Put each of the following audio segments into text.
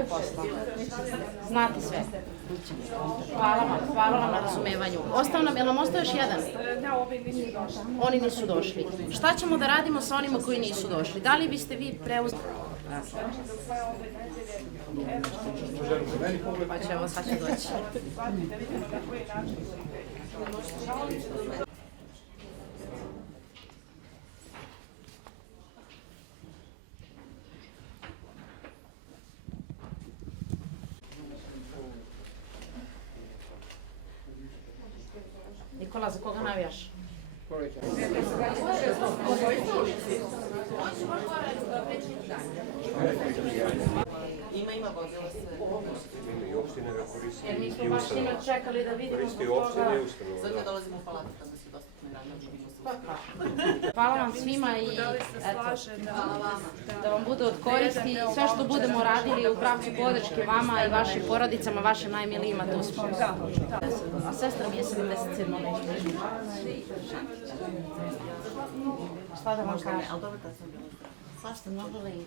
ovog posla. Znate sve. Hvala vam na razumevanju. Ostao nam, je nam ostao još jedan? Da, ovi nisu došli. Oni nisu došli. Šta ćemo da radimo sa onima koji nisu došli? Da li biste vi preuzeli? Pa će ovo sad će doći. Nikola, za koga navijaš? Ima vozila se. I opštine ga koristi. Jer mi smo baš sinoć čekali da vidimo Koristi zbog opštine toga. i ustanove. Sad kad dolazimo u palatu, tamo su dostupne radnje. Hvala vam svima i da vam bude od koristi. Sve što budemo radili u pravcu podrške vama i vašim porodicama, vašim najmilijima, tu smo. A sestra mi je 77. Šta da vam kažem? Ali dobro, tad sam bila zdrava. Svašta mogla i...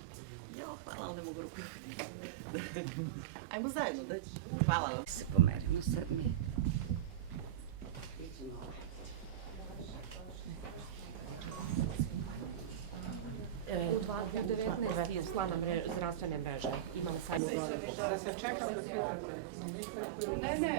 Jo, hvala, ali ne mogu ruku. Ajmo zajedno, dođi. Hvala vam. Se pomerimo sad mi. U 2019 je slana zdravstvene mreže. Imamo sad u godinu.